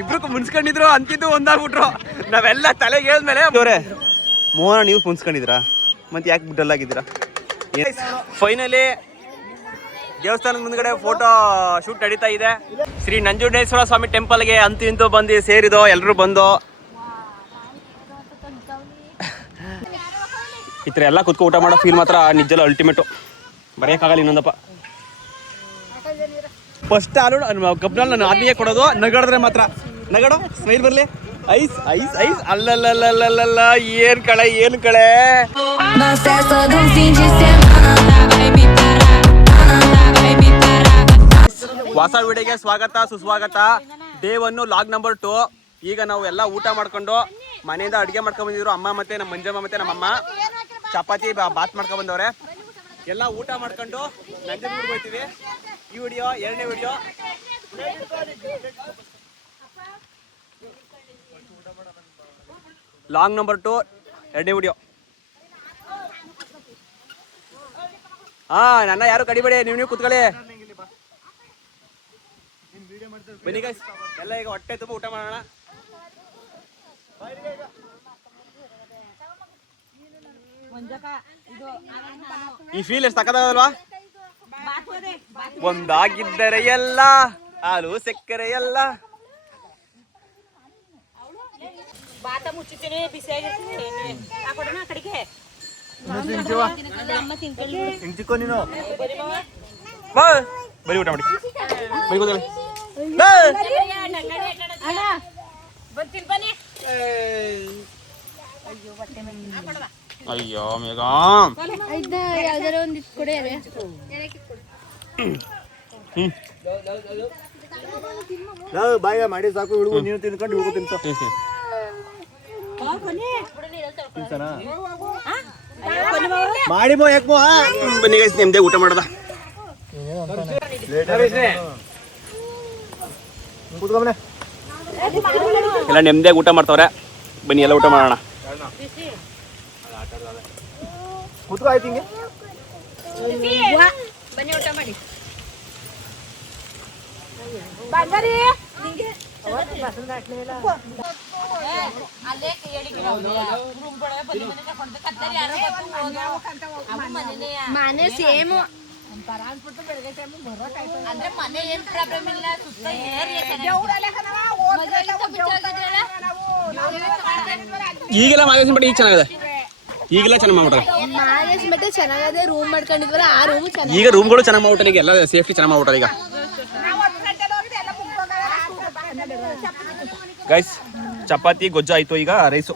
ಇಬ್ರು ಮುನ್ಸ್ಕೊಂಡಿದ್ರು ಅಂತಿದ್ದು ಒಂದಾಗ್ಬಿಟ್ರು. ನಾವೆಲ್ಲ ತಲೆಗೆ ಹೇಳಿದ್ಮೇಲೆ ಮೋಹನ ನೀವು ಮುನ್ಸ್ಕೊಂಡಿದ್ದೀರಾ, ಮತ್ತೆ ಯಾಕೆ ಡಲ್ ಆಗಿದ್ದೀರಾ? ಫೈನಲಿ ದೇವಸ್ಥಾನದ ಮುಂದ್ಗಡೆ ಫೋಟೋ ಶೂಟ್ ನಡೀತಾ ಇದೆ. ಶ್ರೀ ನಂಜುಂಡೇಶ್ವರ ಸ್ವಾಮಿ ಟೆಂಪಲ್ಗೆ ಅಂತೂ ಇಂತೂ ಬಂದು ಸೇರಿದೋ, ಎಲ್ಲರೂ ಬಂದು ಈ ಥರ ಎಲ್ಲ ಕುತ್ಕೊ ಊಟ ಮಾಡೋ ಫೀಲ್ ಮಾತ್ರ ನಿಜಲ್ಲ ಅಲ್ಟಿಮೇಟು, ಬರೆಯೋಕ್ಕಾಗಲ್ಲ ಇನ್ನೊಂದಪ್ಪ. ಫಸ್ಟ್ ಆಲು ಕಬ್ನಲ್ಲಿ ನಾನು ಆದ್ನಿಗೆ ಕೊಡೋದು, ನಗಡಿದ್ರೆ ಮಾತ್ರ ನಗಡು ಸ್ಮೈಲ್ ಬರಲಿ. ಐಸ್ ಐಸ್ ಐಸ್ ಅಲ್ಲಲ್ಲಲ್ಲಲ್ಲಲ್ಲ, ಏನು ಕಳೆ ಹೊಸ ವಿಡಿಯೋಗೆ ಸ್ವಾಗತ ಸುಸ್ವಾಗತ. Day 1 log number 2. ಈಗ ನಾವು ಎಲ್ಲ ಊಟ ಮಾಡ್ಕೊಂಡು ಮನೆಯಿಂದ ಅಡುಗೆ ಮಾಡ್ಕೊಂಡು ಬಂದಿದ್ರು. ಅಮ್ಮ ಮತ್ತೆ ನಮ್ಮ ಮಂಜಮ್ಮ ಮತ್ತೆ ನಮ್ಮಮ್ಮ ಚಪಾತಿ ಬಾತ್ ಮಾಡ್ಕೊಂಡು ಬಂದವ್ರೆ. ಎಲ್ಲ ಊಟ ಮಾಡ್ಕೊಂಡು ನಂಜನಗೂಡಿಗೆ ಹೋಗ್ತೀವಿ. ಈ ವಿಡಿಯೋ 2ನೇ ವಿಡಿಯೋ. ಲಾಗ್ ನಂಬರ್ 2 2ನೇ ವಿಡಿಯೋ. ನನ್ನ ಯಾರು ಕಡಿಬೇಡಿ, ನೀವು ಕೂತ್ಕೊಳ್ಳಿ. ಬನ್ನಿ ಗೈಸ್, ಎಲ್ಲ ಈಗ ಹೊಟ್ಟೆ ತುಂಬ ಊಟ ಮಾಡೋಣ. ಈ ಫೀಲ್ ಎಷ್ಟು ಸಕ್ಕತ್ತಾಗಲ್ವಾ? ಒಂದಾಗಿದ್ದರೆ ಎಲ್ಲ ಹಾಲು ಸಕ್ಕರೆ ಎಲ್ಲ. ಬರೀ ಊಟ ಮಾಡಿ, ಬರೀ ಕೂತ್ಕೊಳ್ಳಿ. ಅಯ್ಯೋ ಮೇಘ ಬಾಯ ಮಾಡಿ ಸಾಕು. ಹುಡುಗು ನೀನು ತಿನ್ಕೊಂಡು ಹುಡುಗು ತಿಂತಾನ. ಮಾಡಿ ಬೋ ಯಾಕೆ ಬನ್ನಿ ಗೈಸ್, ನಿಮ್ದೇ ಊಟ ಮಾಡದ. ಎಲ್ಲ ನೆಮ್ಮದಿಯಾಗಿ ಊಟ ಮಾಡ್ತವ್ರೆ. ಬನ್ನಿ ಎಲ್ಲ ಊಟ ಮಾಡೋಣ. ಕೂತ್ಕೋ ಆಯ್ತು ಹಿಂಗೆ. ಬನ್ನಿ ಊಟ ಮಾಡಿ. ಮನೆ ಸೇಮ್ ಅಂದ್ರೆ ಮನೆ ಏನ್ ಪ್ರಾಬ್ಲಮ್ ಇಲ್ಲ. ಈಗೆಲ್ಲ ಮಾದೇಶನ್ ಬಟ್ಟೆ ಈಗ ಚೆನ್ನಾಗಿದೆ, ಈಗೆಲ್ಲ ಚೆನ್ನಾಗಿ ಮಾಡ್ಬಿಟ್ರೆ. ಮಾದೇಶನ್ ಬಟ್ಟೆ ಚೆನ್ನಾಗದೆ. ರೂಮ್ ಮಾಡ್ಕೊಂಡಿದ್ವಲ್ಲ ಆ ರೂಮ್ ಚೆನ್ನಾಗಿ. ಈಗ ರೂಮ್ಗಳು ಚೆನ್ನಾಗಿ ಮಾಡ್ಬಿಟ್ರೆ, ಈಗ ಎಲ್ಲ ಸೇಫ್ಟಿ ಚೆನ್ನಾಗಿ ಮಾಡ್ಬಿಟ್ರೆ. ಈಗ ಗೈಸ್ ಚಪಾತಿ ಗೊಜ್ಜು ಆಯ್ತು, ಈಗ ರೈಸು.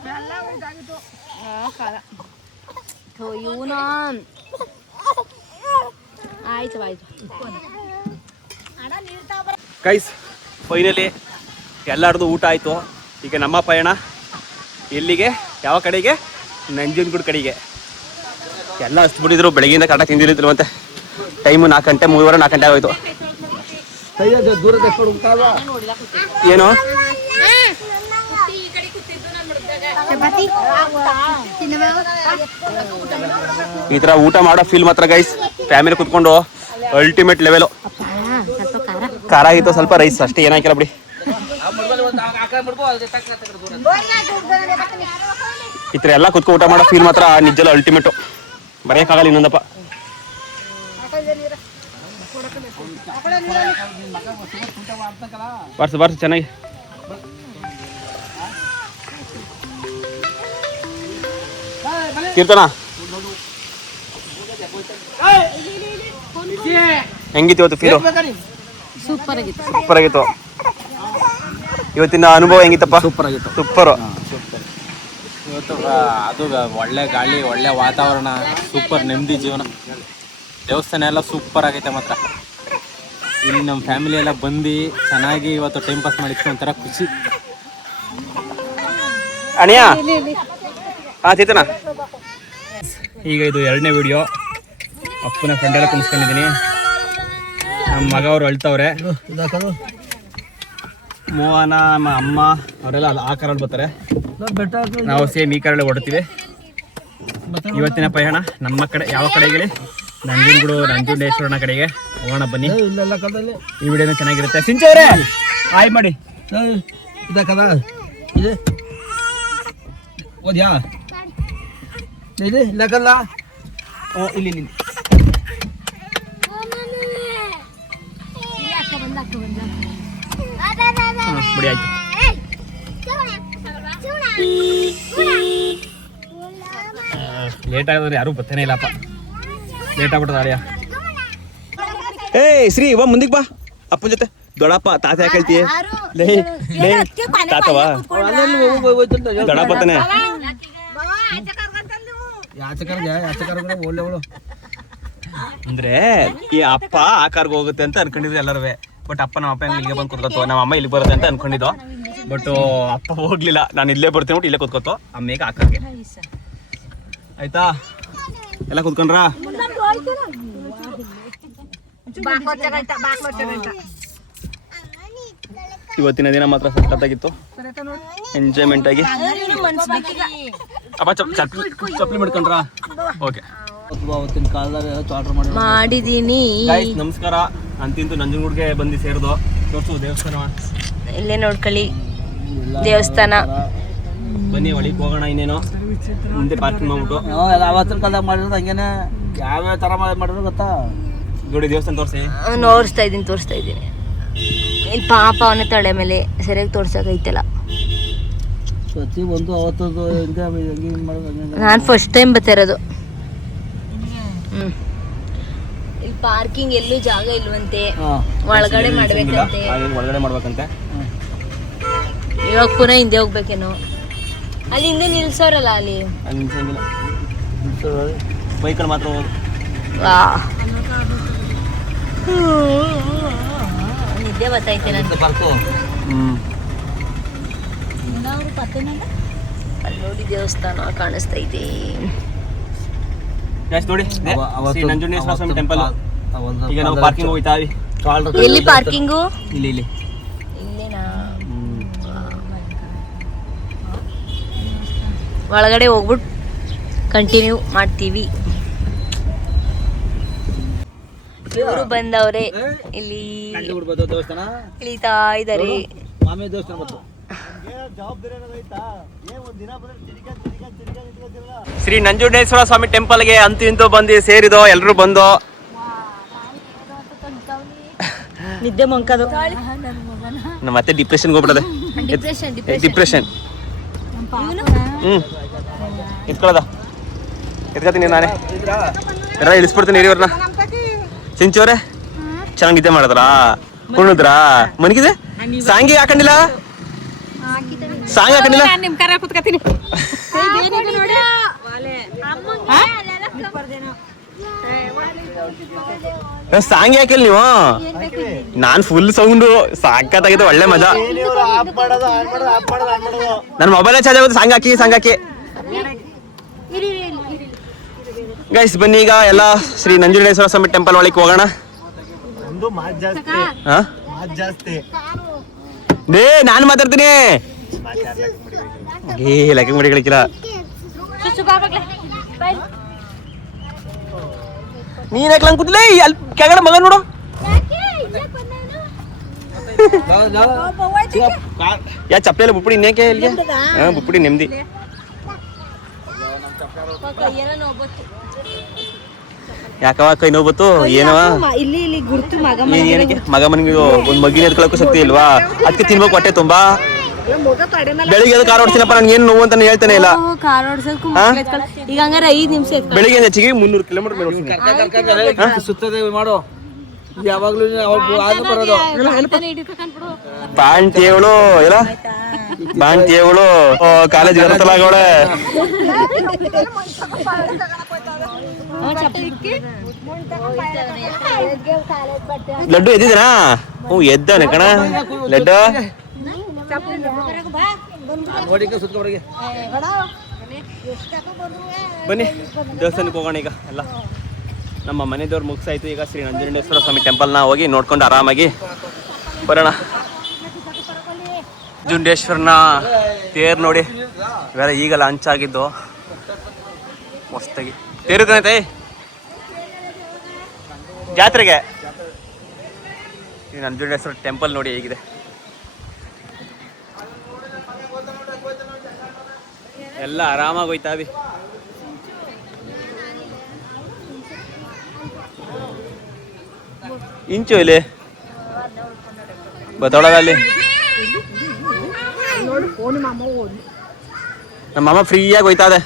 ಇವನು ಆಯ್ತು ಆಯ್ತು. ಗೈಸ್ ಫೈನಲಿ ಎಲ್ಲರದು ಊಟ ಆಯಿತು. ಈಗ ನಮ್ಮ ಪಯಣ ಎಲ್ಲಿಗೆ, ಯಾವ ಕಡೆಗೆ? ನಂಜನಗೂಡು ಕಡೆಗೆ. ಎಲ್ಲ ಹಚ್ಬಿಟ್ಟಿದ್ರು, ಬೆಳಗ್ಗೆಯಿಂದ ಕರೆಕ್ಟಾಗಿ ತಿಂದಿರಿದ್ರು. ಟೈಮು 4 ಗಂಟೆ 3:15 4 ಗಂಟೆ ಆಗೋಯ್ತು. ಏನು ಈ ಥರ ಊಟ ಮಾಡೋ ಫೀಲ್ ಮಾತ್ರ ಗೈಸ್ ಫ್ಯಾಮಿಲಿ ಕುತ್ಕೊಂಡು ಅಲ್ಟಿಮೇಟ್ ಲೆವೆಲು. ಖಾರ ಆಗಿತ್ತು ಸ್ವಲ್ಪ, ರೈಸ್ ಅಷ್ಟೇ, ಏನಾಕಿಲ್ಲ ಬಿಡಿ. ಈ ಥರ ಎಲ್ಲ ಕುತ್ಕೊಂಡು ಊಟ ಮಾಡೋ ಫೀಲ್ ಮಾತ್ರ ನಿಜಲ್ಲ ಅಲ್ಟಿಮೇಟು, ಬರೆಯೋಕ್ಕಾಗಲ್ಲ ಇನ್ನೊಂದಪ್ಪ. ಬರ್ಸ ಚೆನ್ನಾಗಿ. ಕೀರ್ತನ ಹೆಂಗಿತ್ತು ಇವತ್ತು ಫೀಲು? ಸೂಪರ್ ಆಗಿತ್ತು. ಸೂಪರ್ ಆಗಿತ್ತು. ಇವತ್ತಿನ ಅನುಭವ ಹೆಂಗಿತ್ತಪ್ಪ? ಸೂಪರ್ ಆಗಿತ್ತು. ಸೂಪರು. ಇವತ್ತು ಅದು ಒಳ್ಳೆ ಗಾಳಿ, ಒಳ್ಳೆ ವಾತಾವರಣ, ಸೂಪರ್ ನೆಮ್ಮದಿ ಜೀವನ. ದೇವಸ್ಥಾನ ಎಲ್ಲ ಸೂಪರ್ ಆಗೈತೆ ಮಾತ್ರ. ಇಲ್ಲಿ ನಮ್ಮ ಫ್ಯಾಮಿಲಿ ಎಲ್ಲ ಬಂದು ಚೆನ್ನಾಗಿ ಇವತ್ತು ಟೈಮ್ ಪಾಸ್ ಮಾಡಿತ್ತು, ಒಂಥರ ಖುಷಿ. ಅಣಿಯ ಚೇತನ, ಈಗ ಇದು 2ನೇ ವಿಡಿಯೋ. ಅಪ್ಪನ ಫ್ರೆಂಡ್ ಎಲ್ಲ ಕುಣಿಸ್ಕೊಂಡಿದ್ದೀನಿ. ನಮ್ಮ ಮಗ ಅವರು ಅಳ್ತವ್ರೆ. ಮೋಹನ ಅಮ್ಮ ಅವರೆಲ್ಲ ಆ ಕಾರಲ್ಲಿ ಬರ್ತಾರೆ, ನಾವು ಸೇಮ್ ಈ ಕಾರಲ್ಲಿ ಹೊಡ್ತೀವಿ. ಇವತ್ತಿನ ಪಯಣ ನಮ್ಮ ಕಡೆ ಯಾವ ಕಡೆಗೆ? ನಂಜನಗೂಡು ನಂಜುಂಡೇಶ್ವರನ ಕಡೆಗೆ ಹೋಗೋಣ ಬನ್ನಿ. ಈ ವಿಡಿಯೋನ ಚೆನ್ನಾಗಿರುತ್ತೆ. ಸಿಂಚವ್ರೆ ಹಾಯ್ ಮಾಡಿ. ಇದಕ್ಕದ ಇದೆ ಓದ್ಯಾ ಇದೆ ಇಲ್ಲಕ್ಕಲ್ಲ ಇಲ್ಲಿ ಇಲ್ಲಿ ಬಿಡಿ ಆಯ್ತು. ಲೇಟ್ ಆಗಿದ್ರೆ ಯಾರು ಬರ್ತಾನೆ ಇಲ್ಲಪ್ಪ, ಲೇಟ್ ಆಗ್ಬಿಟ್ಟದ ಅಳಿಯ. ಏಯ್ ಶ್ರೀ ಇವ ಮುಂದಿಗೆ ಬಾ ಅಪ್ಪನ ಜೊತೆ. ದೊಡ್ಡಪ್ಪ ತಾತ ಯಾಕೆ ಹೇಳ್ತೀಯ? ಲೇ ಲೇ ತಾತವ ದೊಡ್ಡಪ್ಪ ಬರ್ತಾನೆ. ಯಾಚಕರ್ಗೆ ಒಳ್ಳೆವಳು ಅಂದ್ರೆ ಈ ಅಪ್ಪ ಆ ಕಾರ್ಗೆ ಹೋಗುತ್ತೆ ಅಂತ ಅನ್ಕೊಂಡಿದ್ರು ಎಲ್ಲರೂ. ಬಟ್ ಅಪ್ಪ ನಮ್ಮ ಅಪ್ಪ ಇಲ್ಲಿಗೆ ಬಂದು ಕೂತ್ಕೋತು, ನಮ್ಮ ಅಮ್ಮ ಇಲ್ಲಿಗೆ ಬರುತ್ತೆ ಅಂತ ಅನ್ಕೊಂಡಿದ್ದು. ಬಟ್ ಅಪ್ಪ ಹೋಗ್ಲಿಲ್ಲ, ನಾನು ಇಲ್ಲೇ ಬರ್ತೀನಿ ಬಿಟ್ಟು ಇಲ್ಲೇ ಕೂತ್ಕೋತು ಅಮ್ಮೇಗೆ ಆ ಕಾರ್ಗೆ. ಆಯ್ತಾ ಎಲ್ಲ ಕೂತ್ಕೊಂಡ್ರ? ಇವತ್ತಿನ ದಿನ ಮಾತ್ರ ಸಖತ್ತಾಗಿತ್ತು, ಎಂಜಾಯ್ಮೆಂಟ್ ಆಗಿ. ಅಪ್ಪ ಚಪ್ಪಲಿ ಮಾಡ್ಕೊಂಡ್ರ? ಓಕೆ ಅವತ್ತಿನ ಕಾಲದಾಗ ಆರ್ಡರ್ ಮಾಡಿದೀನಿ. ನಮಸ್ಕಾರ. ಅಂತಿಂತೂ ನಂಜನಗೂಡ್ಗೆ ಬಂದು ಸೇರಿದು. ತೋರ್ಸು ದೇವಸ್ಥಾನ, ಇಲ್ಲೇ ನೋಡ್ಕೊಳ್ಳಿ ದೇವಸ್ಥಾನ. ಬನ್ನಿ ಒಳಗೆ ಹೋಗೋಣ. ಇನ್ನೇನು ಮುಂದೆ ಪಾರ್ಕಿಂಗ್ ಮಾಡ್ಬಿಟ್ಟು ಅವತ್ತಿನ ಕಾಲದಾಗ ಮಾಡಿರೋದು ಹಂಗೇನೆ. ಯಾವ್ಯಾವ ಥರ ಮಾಡಿರೋದು ಗೊತ್ತಾ? ನೋಡಿ ದೇವಸ್ಥಾನ ತೋರಿಸಿ. ತೋರಿಸ್ತಾ ಇದ್ದೀನಿ. ಇಲ್ಲಿ ಪಾಪ ಅವನೇ ತಲೆ ಮೇಲೆ ಸರಿಯಾಗಿ ತೋರ್ಸಕೈತಲ್ಲ. ಪ್ರತಿ ಒಂದು ಅವತ್ತದು ಹೆಂಗೆ ಮಾಡೋದು. ನಾನು ಫಸ್ಟ್ ಟೈಮ್ ಬರ್ತಾ ಇರೋದು. ಇಲ್ಲಿ ಪಾರ್ಕಿಂಗ್ ಎಲ್ಲೂ ಜಾಗ ಇಲ್ವಂತೆ, ಒಳಗಡೆ ಮಾಡ್ಬೇಕಂತೆ. ಒಳಗಡೆ ಮಾಡ್ಬೇಕಂತೆ. ಇವಾಗ ಪುನಃ ಹಿಂದೆ ಹೋಗ್ಬೇಕೇನೋ. ಅಲ್ಲಿ ಹಿಂದೆ ನಿಲ್ಸೋರಲ್ಲ ಅಲ್ಲಿ ಬೈಕಲ್ಲಿ ಮಾತ್ರ ಹೋಗೋದು. ನಿದ್ದೆ ಬರ್ತೈತೆ ನನಗೆ. ಅಲ್ಲಿ ನೋಡಿ ದೇವಸ್ಥಾನ ಕಾಣಿಸ್ತೈತೆ. ನೋಡಿ ಶ್ರೀ ನಂಜುಂಡೇಶ್ವರ ಸ್ವಾಮಿ ಟೆಂಪಲ್. ಈಗ ನಾವು ಪಾರ್ಕಿಂಗ್ ಹೋಗ್ತಾ ಇದ್ದೀವಿ. ಎಲ್ಲಿ ಪಾರ್ಕಿಂಗು? ಇಲ್ಲಿ ಇಲ್ಲೇನಾ? ಒಳಗಡೆ ಹೋಗ್ಬಿಟ್ಟು ಕಂಟಿನ್ಯೂ ಮಾಡ್ತೀವಿ. ಇವರು ಬಂದವ್ರೆ ಇಲ್ಲಿ ದೇವಸ್ಥಾನ ಇಳಿತಾ ಇದಾರೆ. ಮಾಮಿ ದೇವಸ್ಥಾನ ಬಂತು. ಶ್ರೀ ನಂಜುಂಡೇಶ್ವರ ಸ್ವಾಮಿ ಟೆಂಪಲ್ಗೆ ಅಂತೂ ಇಂತೂ ಬಂದು ಸೇರಿದೋ. ಎಲ್ಲರೂ ಬಂದು ನಿದ್ದೆ ಮಂಕದು. ಮತ್ತೆ ಡಿಪ್ರೆಷನ್ಗೆ ಹೋಗ್ಬಿಡದೆ. ಡಿಪ್ರೆಷನ್. ಇಟ್ಕೊಳ್ಳೋದ ಎತ್ಕೊತೀನಿ ನಾನೇ. ಎಲ್ಲ ಇಳಿಸ್ಬಿಡ್ತೀನಿ ಇವ್ರನ್ನ. ಚಿಂಚೋರೆ ಚೆನ್ನಾಗಿ ನಿದ್ದೆ ಮಾಡಿದ್ರಾ? ಕುಣಿದ್ರಾ? ಮನಗಿದೆ ಸಾಂಗಿ ಹಾಕೊಂಡಿಲ್ಲ? ಸಾಂಗ್ ಹಾಕೊಂಡಿಲ್ಲ? ನಿಮ್ ಕರ ಕುತ್ಕತೀನಿ. ಸಾಂಗ್ ಹಾಕಿಲ್ಲ ನೀವು? ನಾನ್ ಫುಲ್ ಸೌಂಡು ಸಾಕತ್ತಾಗಿದೆ, ಒಳ್ಳೆ ಮಜಾ. ನನ್ನ ಮೊಬೈಲ್ ಚಾರ್ಜ್ ಆಗುತ್ತೆ. ಸಾಂಗ್ ಹಾಕಿ ಗೈಸ್ ಬನ್ನಿ. ಈಗ ಎಲ್ಲ ಶ್ರೀ ನಂಜುಂಡೇಶ್ವರ ಸ್ವಾಮಿ ಟೆಂಪಲ್ ಒಳಗೆ ಹೋಗೋಣ. ನಾನು ಮಾತಾಡ್ತೀನಿ. ಲಕ್ಕಿ ಮಡಿಗಳಿಕ್ಕಿಲ್ಲ. ನೀನ್ ಯಾಕೆ ಕೂತ್ಲೇ ಅಲ್ಲಿ ಕೆಳಗಡೆ ಮಗ ನೋಡು. ಯಾ ಚಪ್ಪಲಿ ಎಲ್ಲ ಬುಪ್ಪಡಿ ಇನ್ನೇಕೆ ಇಲ್ಲಿಗೆ? ಬುಪ್ಪಡಿ ನೆಮ್ಮದಿ. ಯಾಕವ ಕೈ ನೋವು ಬತ್ತು? ಏನವ ಇಲ್ಲಿ ಗುರ್ತು ಏನಕ್ಕೆ? ಮಗ ಮನಿಗೆ ಒಂದ್ ಮಗಿನ ಎತ್ಕೊಳಕ್ಕೂ ಶಕ್ತಿ ಇಲ್ವಾ? ಅದಕ್ಕೆ ತಿನ್ಬೇಕು ಹೊಟ್ಟೆ ತುಂಬಾ. ಬೆಳಿಗ್ಗೆ ಕಾರ್ ಓಡಿಸ್ತೀನಪ್ಪ, ನನ್ಗೆ ಏನು ನೋವು ಅಂತ ಹೇಳ್ತಾನೆ ಇಲ್ಲ. ಕಾರ್ ಓಡಿಸೋದಕ್ಕೂ ಈಗ ಹಂಗಾರೆ 5 ನಿಮಿಷ ಬೆಳಿಗ್ಗೆ ಹೆಚ್ಚಿಗೆ 300 ಕಿಲೋಮೀಟರ್ ಸುತ್ತದೆ ಮಾಡು. ಯಾವಾಗ್ಲೂ ಬರೋದು ಬಾಂಟಿಯವಳು ಇಲ್ಲ ಬಾಂಟಿಯವಳು ಕಾಲೇಜ್ ಇರತ್ತಲಾಗವಳೆ. ಲಡ್ಡು ಎದ್ದಿದ್ದೀನಾ? ಹ್ಞೂ ಎದ್ದಾನೆ ಕಣ ಲಡ್ಡು. ಬನ್ನಿ ದೇವಸ್ಥಾನಕ್ಕೆ ಹೋಗೋಣ. ಈಗ ಎಲ್ಲ ನಮ್ಮ ಮನೆದೇವ್ರು ಮುಗಿಸಾಯ್ತು. ಈಗ ಶ್ರೀ ನಂಜುಂಡೇಶ್ವರ ಸ್ವಾಮಿ ಟೆಂಪಲ್ನ ಹೋಗಿ ನೋಡ್ಕೊಂಡು ಆರಾಮಾಗಿ ಬರೋಣ. ನಂಜುಂಡೇಶ್ವರನ ತೇರು ನೋಡಿ ಬೇರೆ ಈಗ ಲಾಂಚ್ ಆಗಿದ್ದು ಮಸ್ತಾಗಿ ತೇರು ಕಣತೆ ಜಾತ್ರೆಗೆ. ಈ ನಂಜುಂಡೇಶ್ವರ ಟೆಂಪಲ್ ನೋಡಿ ಹೇಗಿದೆ. ಎಲ್ಲ ಆರಾಮಾಗಿ ಹೋಯ್ತಾವಿ. ಇಂಚು ಇಲ್ಲಿ ಬತ್ತೊಳಗಲ್ಲಿ ನಮ್ಮ ಮಾಮ ಫ್ರೀಯಾಗಿ ಹೋಯ್ತಾದೆ.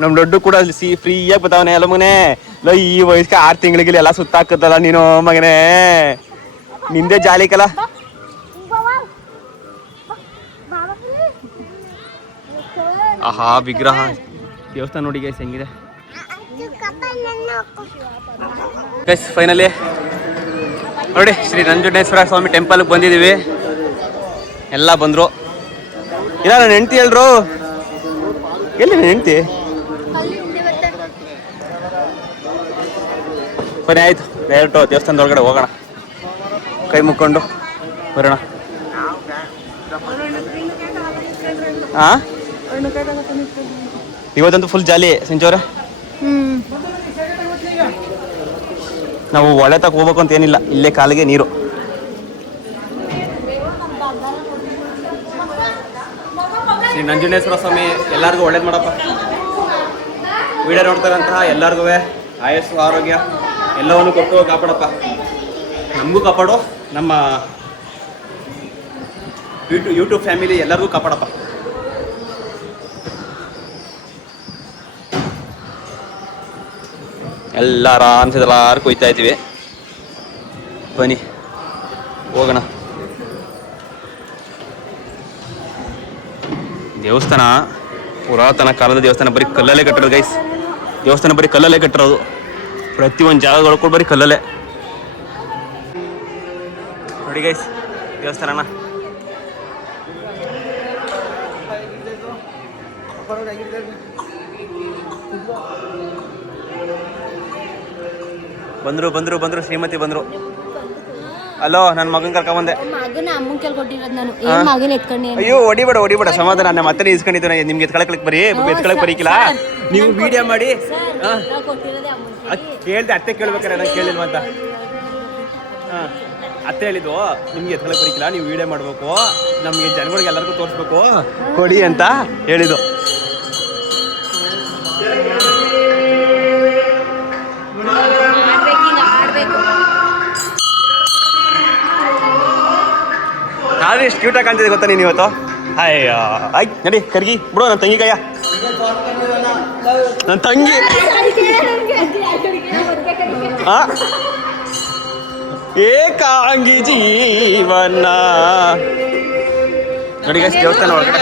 ನಮ್ಮ ದೊಡ್ಡ ಕೂಡ ಫ್ರೀಯಾಗಿ ಬತ್ತಾವನೆ ಎಲ್ಲ ಮಗನೇ. ಈ ವಯಸ್ಸಿಗೆ 6 ತಿಂಗಳಿಗೆ ಎಲ್ಲ ಸುತ್ತಾಕತ್ತಲ್ಲ ನೀನು ಮಗನೇ, ನಿಂದೆ ಜಾಲಿಕಲ್ಲ. ಆಹಾ ವಿಗ್ರಹ ದೇವಸ್ಥಾನ ನೋಡಿ ಗೈಸ್ ಹೆಂಗಿದೆ. ಗೈಸ್ ಫೈನಲಿ ನೋಡಿ ಶ್ರೀ ನಂಜುಂಡೇಶ್ವರ ಸ್ವಾಮಿ ಟೆಂಪಲ್ಗೆ ಬಂದಿದ್ದೀವಿ. ಎಲ್ಲ ಬಂದರು. ಇಲ್ಲ ನನ್ನ ಹೆಂಡ್ತಿ ಎಲ್ರು ಎಲ್ಲಿ ನನ್ನ ಹೆಂಡ್ತಿ? ಬನ್ನಿ ಆಯ್ತು, ದಯವಿಟ್ಟು ದೇವಸ್ಥಾನದ ಒಳಗಡೆ ಹೋಗೋಣ, ಕೈ ಮುಕ್ಕೊಂಡು ಬರೋಣ. ಹಾಂ ಇವತ್ತಂತೂ ಫುಲ್ ಜಾಲಿ ಸಂಜೋರೆ. ನಾವು ಒಳ್ಳೆ ತಕ ಹೋಗ್ಬೇಕು ಅಂತ ಏನಿಲ್ಲ, ಇಲ್ಲೇ ಕಾಲಿಗೆ ನೀರು. ಶ್ರೀ ನಂಜುಂಡೇಶ್ವರ ಸ್ವಾಮಿ ಎಲ್ಲರಿಗೂ ಒಳ್ಳೇದು ಮಾಡಪ್ಪ. ವಿಡಿಯೋ ನೋಡ್ತಾರಂತಹ ಎಲ್ಲರಿಗೂ ಆಯಸ್ಸು ಆರೋಗ್ಯ ಎಲ್ಲವನ್ನು ಕೊಟ್ಟು ಕಾಪಾಡಪ್ಪ. ನಮಗೂ ಕಾಪಾಡು, ನಮ್ಮ ಯೂಟ್ಯೂಬ್ ಫ್ಯಾಮಿಲಿ ಎಲ್ಲರಿಗೂ ಕಾಪಾಡಪ್ಪ. ಎಲ್ಲಾರು ಅನ್ಸಿದೆಲ್ಲಾರು ಕೊಯ್ತಾ ಇದ್ದೀವಿ. ಬನ್ನಿ ಹೋಗೋಣ. ದೇವಸ್ಥಾನ ಪುರಾತನ ಕಾಲದ ದೇವಸ್ಥಾನ, ಬರೀ ಕಲ್ಲಲ್ಲೇ ಕಟ್ಟಿರೋದು ಗೈಸ್. ದೇವಸ್ಥಾನ ಬರೀ ಕಲ್ಲಲ್ಲೇ ಕಟ್ಟಿರೋದು, ಪ್ರತಿಯೊಂದು ಜಾಗಗಳು ಕೂಡ ಬರೀ ಕಲ್ಲಲ್ಲೇ ನೋಡಿ ಗೈಸ್ ದೇವಸ್ಥಾನನ. ಬಂದ್ರು ಬಂದ್ರು ಬಂದ್ರು ಶ್ರೀಮತಿ ಬಂದ್ರು. ಅಲೋ ನನ್ನ ಮಗನ್ ಕರ್ಕೊಂಬಂದೆ. ಅಯ್ಯೋ ಹೊಡಿಬೇಡ ಸಮಾಧಾನ. ನಮ್ಮ ಮತ್ತೆ ಇಸ್ಕೊಂಡಿದ್ದು ನಿಮ್ಗೆ ಎತ್ಕೊಳಕ್ ಬರೀ ಎತ್ಕೊಳಕ್ ಬರೀಕಿಲ್ಲ. ನೀವು ವಿಡಿಯೋ ಮಾಡಿ ಕೇಳ್ದೆ, ಅತ್ತೆ ಕೇಳ್ಬೇಕಾರೆ ನಾನು ಕೇಳಿಲ್ವ ಅಂತ. ಹಾಂ ಅತ್ತೆ ಹೇಳಿದ್ವು ನಿಮ್ಗೆ ಎತ್ಕೊಳಕ್ ಬರೀಕಿಲ್ಲ, ನೀವು ವಿಡಿಯೋ ಮಾಡ್ಬೇಕು, ನಮ್ಗೆ ಜನಗಳಿಗೆ ಎಲ್ಲರಿಗೂ ತೋರಿಸ್ಬೇಕು, ಕೊಡಿ ಅಂತ ಹೇಳಿದ್ದು. ಆದ್ರೆ ಎಷ್ಟು ಕ್ಯೂಟಾಗಿ ಕಾಣ್ತಿದೆ ಗೊತ್ತಾ ನೀನು ಇವತ್ತು. ಅಯ್ಯೋ ಆಯ್ತು ನಡಿ ಕರ್ಗಿ ಬಿಡು ನನ್ನ ತಂಗಿ ಕೈಯ. ನನ್ನ ತಂಗಿ ಏಕಾಂಗಿ ಜೀವನ ನೋಡಿ ಗೈಸ್ ದೇವಸ್ಥಾನ ಒಳಗಡೆ.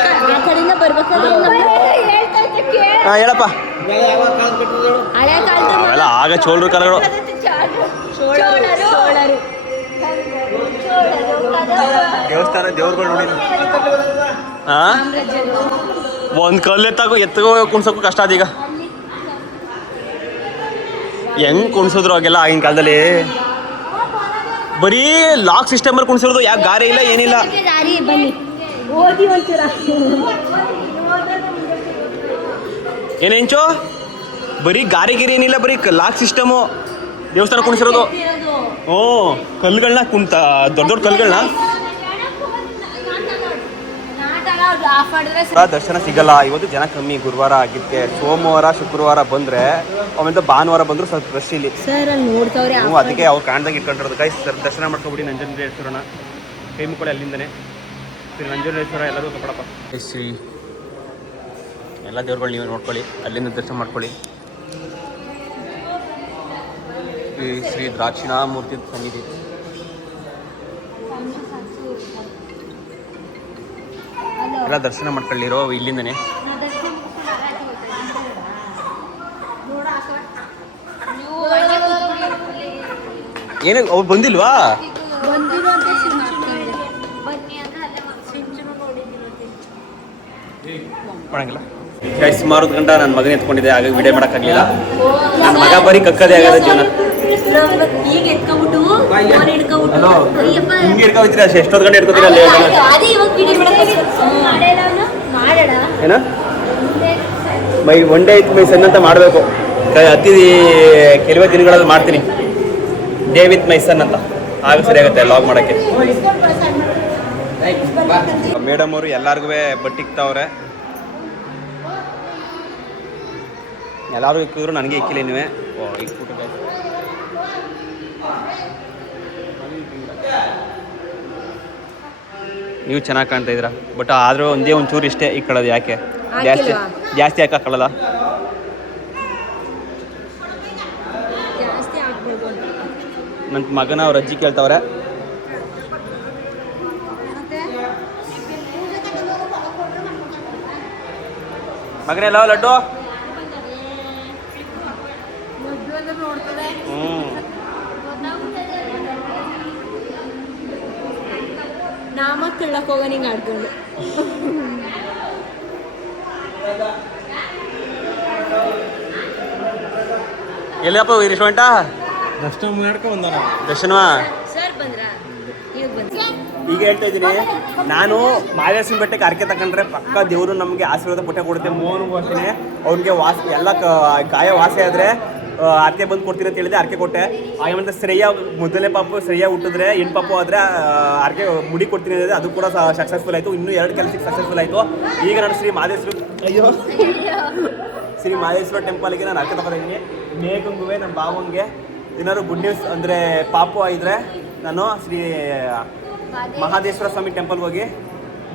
ಹಾಂ ಹೇಳಪ್ಪ. ಅವೆಲ್ಲ ಆಗ ಚೋಳರು ಕಾಲಗಳು. ದೇವಸ್ಥಾನ ದೇವ್ರುಗಳು ನೋಡಿ. ಹಾಂ ಒಂದು ಕಲ್ಲು ಎತ್ತಗೋ ಕುಣ್ಸೋಕ್ಕೂ ಕಷ್ಟ ಅದೀಗ. ಹೆಂಗ್ ಕುಣ್ಸಿದ್ರು ಅವಾಗೆಲ್ಲ ಆಗಿನ ಕಾಲದಲ್ಲಿ ಬರೀ ಲಾಕ್ ಸಿಸ್ಟಮಲ್ಲಿ ಕುಣ್ಸಿರೋದು. ಯಾಕೆ ಗಾರೆ ಇಲ್ಲ ಏನಿಲ್ಲ. ಏನೇಂಚು ಬರೀ ಗಾರೆ ಗಿರಿ ಏನಿಲ್ಲ, ಬರೀ ಲಾಕ್ ಸಿಸ್ಟಮು ದೇವಸ್ಥಾನ ಕುಣಿಸಿರೋದು. ಹ್ಞೂ ಕಲ್ಲುಗಳನ್ನ ಕುಂತ ದೊಡ್ಡ ದೊಡ್ಡ ಕಲ್ಲುಗಳನ್ನ ದರ್ಶನ ಸಿಗಲ್ಲ. ಇವತ್ತು ಜನ ಕಮ್ಮಿ, ಗುರುವಾರ ಆಗಿದ್ದಕ್ಕೆ. ಸೋಮವಾರ ಶುಕ್ರವಾರ ಬಂದರೆ ಆಮೇಲೆ ಭಾನುವಾರ ಬಂದರೂ ಸ್ವಲ್ಪ ರಶ್ ಇಲ್ಲಿ. ಹ್ಞೂ ಅದಕ್ಕೆ ಅವ್ರು ಕಾಣ್ದಾಗ ಇಟ್ಕೊಂಡಿರೋದು. ಗೈಸ್ ದರ್ಶನ ಮಾಡ್ಕೊಬಿಡಿ ನಂಜುಂಡೇಶ್ವರನ, ಕೈ ಮುಕ್ಕೊಳ್ಳಿ ಅಲ್ಲಿಂದನೇ. ಶ್ರೀ ನಂಜುಂಡೇಶ್ವರ ಎಲ್ಲರೂ ಕಪಡಪ್ಪ. ಶ್ರೀ ಎಲ್ಲ ದೇವ್ರುಗಳು ನೀವು ನೋಡ್ಕೊಳ್ಳಿ, ಅಲ್ಲಿಂದ ದರ್ಶನ ಮಾಡ್ಕೊಳ್ಳಿ. ಶ್ರೀ ದ್ರಾಕ್ಷಿಣಾಮೂರ್ತಿ ಸನ್ನಿಧಿ. ಎಲ್ಲ ದರ್ಶನ ಮಾಡ್ಕೊಳ್ಳಿರೋ ಇಲ್ಲಿಂದನೇ. ಏನೇ ಅವ್ರು ಬಂದಿಲ್ವಾ? ಮಾಡಂಗಿಲ್ಲ ಗೈಸ್. ಸುಮಾರು ಗಂಟ ನನ್ನ ಮಗನ ಎತ್ಕೊಂಡಿದ್ದೆ, ಹಾಗಾಗಿ ವಿಡಿಯೋ ಮಾಡೋಕ್ಕಾಗಲಿಲ್ಲ. ನನ್ನ ಮಗ ಬರೀ ಕಕ್ಕದೇ ಆಗದ ಜೀವನ. ಹಿಂಗೆ ಹಿಡ್ಕೊಬಿಡ್ತೀರ ಅಷ್ಟೇ. ಎಷ್ಟೊತ್ತು ಗಂಟೆ ಹಿಡ್ಕೊತೀರ ಅಲ್ಲಿ ಏನ my one day with my son ಅಂತ ಮಾಡಬೇಕು. ಅತಿ ಕೆಲವೇ ದಿನಗಳಲ್ಲಿ ಮಾಡ್ತೀನಿ ಡೇ ವಿತ್ ಮೈ ಸನ್ ಅಂತ, ಆಗ ಸರಿ ಆಗುತ್ತೆ ಲಾಗ್ ಮಾಡೋಕ್ಕೆ. ಮೇಡಮ್ ಅವರು ಎಲ್ಲರಿಗೂ ಬಟ್ಟಿಕ್ತಾವ್ರೆ. ಎಲ್ಲರೂ ಇಕ್ಕಿದ್ರು ನನಗೆ ಇಕ್ಕಿಲ್ಲ ಇನ್ನೂ. ಓ ಇಕ್ಬಿಟ್ಟು ನೀವು ಚೆನ್ನಾಗಿ ಕಾಣ್ತಾ ಇದ್ದೀರಾ. ಬಟ್ ಆದರೂ ಒಂದೇ ಒಂಚೂರು ಇಷ್ಟೇ ಇಕ್ಕೊಳ್ಳೋದು. ಯಾಕೆ ಜಾಸ್ತಿ ಜಾಸ್ತಿ ಯಾಕೆ ಹಾಕೊಳ್ಳಲ್ಲ? ಜಾಸ್ತಿ ಆಗ್ಬೋದು ಅಂತ. ನನ್ನ ಮಗನ ಅವ್ರ ಅಜ್ಜಿ ಕೇಳ್ತವ್ರೆ. ಮಗನೆಲ್ಲ ಲಡ್ಡು ನಾಮ ಕೇಳಕ್ ಹೋಗ ನಿಂಗೆ ಆಡ್ಕೊಂಡು ಎಲ್ಲಪ್ಪ ರೆಸ್ಟೋರೆಂಟಾ ದರ್ಶನ ಮಾಡ್ಕೊಂಡು ಬಂದಾರ. ದರ್ಶನವಾ ಸರ್ ಬಂದ್ರಾ? ಇವಾಗ ಬಂದ್ರಾ? ಈಗ ಹೇಳ್ತಾ ಇದ್ದೀನಿ, ನಾನು ಮಾದೇಶ್ವರ ಬೆಟ್ಟಕ್ಕೆ ಅರ್ಕೆ ತಗೊಂಡ್ರೆ ಪಕ್ಕ ದೇವರು ನಮಗೆ ಆಶೀರ್ವಾದ ಪುಟ್ಟ ಕೊಡುತ್ತೆ. ಮೋಹನ್ಗೂ ಅಷ್ಟೇ ಅವ್ನಿಗೆ ಎಲ್ಲ ಗಾಯ ವಾಸಿ ಆದರೆ ಅರ್ಕೆ ಬಂದು ಕೊಡ್ತೀನಿ ಅಂತ ಹೇಳಿದೆ. ಅರ್ಕೆ ಕೊಟ್ಟೆ. ಹಾಗೆ ಮತ್ತೆ ಶ್ರೇಯ ಮೊದಲನೇ ಪಾಪು ಶ್ರೇಯ ಹುಟ್ಟಿದ್ರೆ ಹೆಣ್ಣು ಪಾಪು ಆದರೆ ಅರ್ಕೆ ಮುಡಿ ಕೊಡ್ತೀನಿ ಅಂದರೆ ಅದು ಕೂಡ ಸಕ್ಸಸ್ಫುಲ್ ಆಯಿತು. ಇನ್ನೂ 2 ಕೆಲಸಕ್ಕೆ ಸಕ್ಸಸ್ಫುಲ್ ಆಯಿತು. ಈಗ ನಾನು ಶ್ರೀ ಮಾದೇಶ್ವರ ಟೆಂಪಲ್ಗೆ ನಾನು ಅರ್ಕೆ ತಗೊಂಡಿದ್ದೀನಿ. ಮೇಘಂಗುವೆ ನಮ್ಮ ಬಾವಂಗೆ ಏನಾದ್ರು ಗುಡ್ ನ್ಯೂಸ್ ಅಂದರೆ ಪಾಪು ಇದ್ದರೆ ನಾನು ಶ್ರೀ ಮಹಾದೇಶ್ವರ ಸ್ವಾಮಿ ಟೆಂಪಲ್ಗೆ ಹೋಗಿ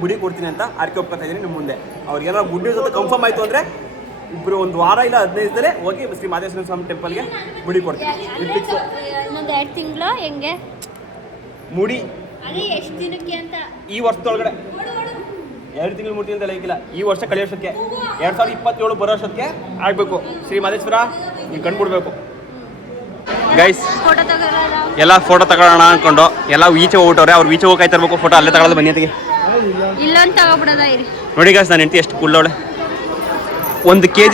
ಮುಡಿ ಕೊಡ್ತೀನಿ ಅಂತ ಅರ್ಕೆ ಒಪ್ಕೊತಾ ಇದ್ದೀನಿ ನಿಮ್ಮ ಮುಂದೆ. ಅವ್ರಿಗೇನಾದ್ರು ಗುಡ್ ನ್ಯೂಸ್ ಅಂತ ಕನ್ಫರ್ಮ್ ಆಯಿತು ಅಂದರೆ ಇಬ್ಬರು 1 ವಾರ ಇಲ್ಲ 15 ದಿನ ಹೋಗಿ ಶ್ರೀ ಮಹಾದೇಶ್ವರ ಸ್ವಾಮಿ ಟೆಂಪಲ್ಗೆ ಮುಡಿ ಕೊಡ್ತೀನಿ. ಇನ್ನೊಂದು 2 ತಿಂಗಳು ಹೆಂಗೆ ಮುಡಿ ಅದೇ ಎಷ್ಟು ದಿನಕ್ಕೆ ಅಂತ ಈ ವರ್ಷದೊಳಗಡೆ 2 ತಿಂಗಳು 3 ತಿಂಗಳು ಲೆಕ್ಕಿಲ್ಲ. ಈ ವರ್ಷ ಕಳೆಯೋಷ್ಟಕ್ಕೆ 2027 ಬರೋ ವರ್ಷಕ್ಕೆ ಆಗಬೇಕು. ಶ್ರೀ ಮಹದೇಶ್ವರ ನೀವು ಕಂಡುಬಿಡ್ಬೇಕು ಗೈಸ್. ಫೋಟೋ ತಗೋರ ಎಲ್ಲ ಫೋಟೋ ತಗೊಳ್ಳೋಣ ಅಂದ್ಕೊಂಡು ಎಲ್ಲ ಈಚೆ ಹೋಗ್ಬಿಟ್ಟವ್ರೆ. ಅವ್ರು ಈಚೆ ಹೋಗಿ ಕಾಯ್ತಾ ಇರ್ಬೇಕು. ಫೋಟೋ ಅಲ್ಲೇ ತಗೊಳ್ಳೋದು ಬನ್ನಿ ಅಂತಿಗೆ ಇಲ್ಲೊಂದು ತಗೋಬಿಡೋದ ಇರಿ ನೋಡಿ ಗೈಸ್. ನಾನು ಹೆಂಡತಿ ಎಷ್ಟು ಕುಳ್ಳವಳೆ. 1 kg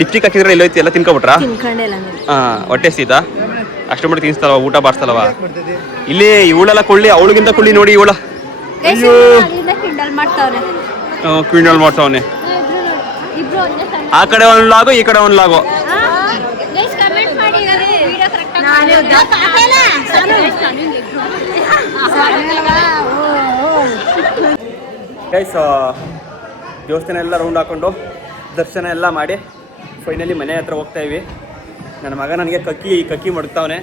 ಲಿಪ್ಸ್ಟಿಕ್ ಹಾಕಿದ್ರೆ ಎಲ್ಲೋಯ್ತು ಎಲ್ಲ ತಿನ್ಕೊಬಿಟ್ರಾ? ತಿನ್ಕೊಂಡೆಲ್ಲ ಹೊಟ್ಟೆ ಸೀದಾ ಅಷ್ಟು ಮಾಡಿ ತಿನ್ನಿಸ್ತಲ್ವ, ಊಟ ಬಾರಿಸ್ತಲ್ವ. ಇಲ್ಲಿ ಇವಳೆಲ್ಲ ಕೊಳ್ಳಿ, ಅವಳಿಗಿಂತ ಕೊಳ್ಳಿ ನೋಡಿ ಇವಳ. ಅಯ್ಯೋ ಕಿಂಡಲ್ ಮಾಡ್ತಾವ್ರೆ. ಕ್ವಿಂಡಲ್ ಮಾಡ್ತಾವನೆ. ಆ ಕಡೆ ಒಂದು ಲಾಗು ಈ ಕಡೆ ಒಂದು ಲಾಗು. ಗೈಸ್ ದೇವಸ್ಥಾನ ಎಲ್ಲ ರೌಂಡ್ ಹಾಕೊಂಡು ದರ್ಶನ ಎಲ್ಲ ಮಾಡಿ ಫೈನಲಿ ಮನೆ ಹತ್ರ ಹೋಗ್ತಾ ಇವಿ. ನನ್ನ ಮಗ ನನಗೆ ಕಕ್ಕಿ ಮಡಗ್ತಾವನೆ.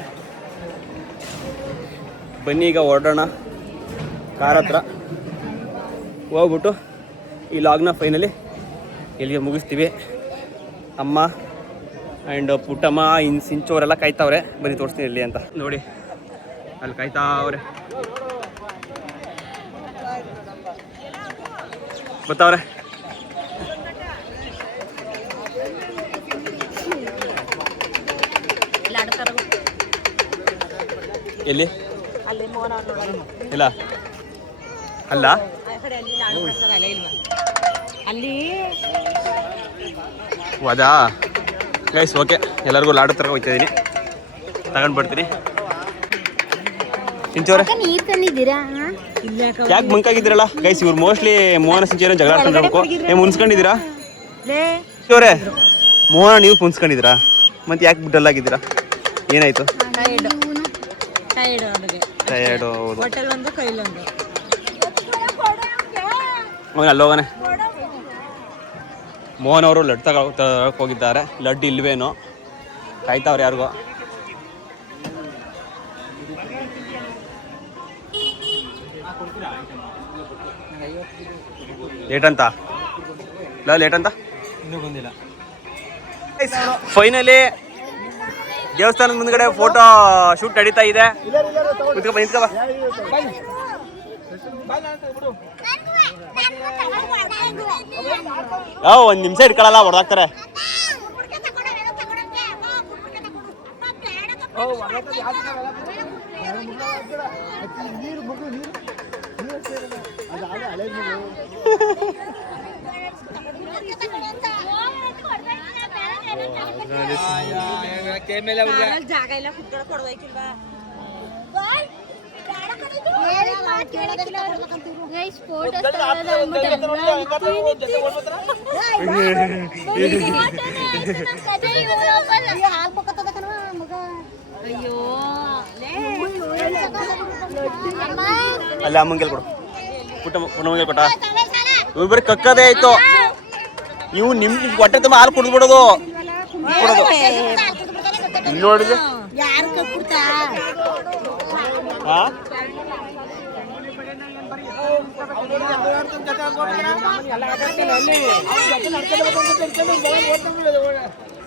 ಬನ್ನಿ ಈಗ ಹೊರಡೋಣ ಕಾರ್ ಹತ್ರ ಹೋಗ್ಬಿಟ್ಟು ಈ ಲಾಗ್ನ ಫೈನಲಿ ಇಲ್ಲಿಗೆ ಮುಗಿಸ್ತೀವಿ. ಅಮ್ಮ ಆ್ಯಂಡ್ ಪುಟ್ಟಮ್ಮ ಸಿಂಚೋರೆಲ್ಲ ಕಾಯ್ತಾವ್ರೆ. ಬನ್ನಿ ತೋರಿಸ್ತೀನಿ ಇಲ್ಲಿ ಅಂತ. ನೋಡಿ ಅಲ್ಲಿ ಕಾಯ್ತಾವ್ರೆ, ಗೊತ್ತಾವ್ರೆ. ಎಲ್ಲಿ ಇಲ್ಲ ಅಲ್ಲ ಅಲ್ಲಿ ಅದಾ ಗೈಸ್. ಓಕೆ, ಎಲ್ಲರಿಗೂ ಲಾಡು ತರ ಹೋಗ್ತಾ ಇದ್ದೀನಿ, ತಗೊಂಡು ಬರ್ತೀನಿ. ಸಿಂಚೋರೆ ನೀರ್ ತಂದಿದ್ದೀರಾ? ಯಾಕೆ ಮಂಕಾಗಿದ್ದೀರಲ್ಲ ಗೈಸ್? ಇವ್ರು ಮೋಸ್ಟ್ಲಿ ಮೋಹನ ಸಿಂಚೋರ ಜಗಳ ಆಡ್ಕೊಂಡು ಮುನ್ಸ್ಕೊಂಡಿದ್ದೀರಾ? ಸಿಂಚೋರೆ ಮೋಹನ ನೀವು ಮುನ್ಸ್ಕೊಂಡಿದ್ದೀರಾ? ಮತ್ತೆ ಯಾಕೆ ಡಲ್ ಆಗಿದ್ದೀರಾ? ಏನಾಯ್ತು? ಟಯರ್ಡ್. ಹೌದು, ಅವನು ಅಲ್ಲೋಗನೆ. ಮೋಹನ್ ಅವರು ಲಡ್ ತಗೊಳಕ್ಕೆ ಹೋಗಿದ್ದಾರೆ. ಲಡ್ ಇಲ್ವೇನೋ, ಕಾಯ್ತಾವ್ರು ಯಾರಿಗೋ. ಲೇಟ್ ಅಂತ ಇನ್ನೂ ಬಂದಿಲ್ಲ. ಫೈನಲಿ ದೇವಸ್ಥಾನದ ಮುಂದ್ಗಡೆ ಫೋಟೋ ಶೂಟ್ ನಡೀತಾ ಇದೆ. ನಿಂತ್ಕೊ ಬಾ. ಒಂದು ನಿಮಿಷ ಇಟ್ಕೊಳ್ಳಲ್ಲ, ಹೊಡೆದಾಕ್ತಾರೆ. ಜಾಗ ಇಲ್ಲ ಕುತ್ಕೊಳಕ್ ಕೊಡ್ಬೇಕಿಲ್ವಾ? ಅಲ್ಲ ಅಮ್ಮಂಗೆ ಕೊಡು. ಪುಟ್ಟಮ್ಮಂಗೆ ಕೊಟ್ಟ. ಇವ್ರು ಬರೀ ಕಕ್ಕದೇ ಆಯ್ತು. ಇವು ನಿಮ್ ಹೊಟ್ಟೆ ತುಂಬ ಹಾಲು ಕುಡಿದ್ಬಿಡೋದು. ಕೊಡೋದು ನೋಡಿದ್ರೆ ಯಾರು ಕೊಟ್ಬಿಡ್ತಾ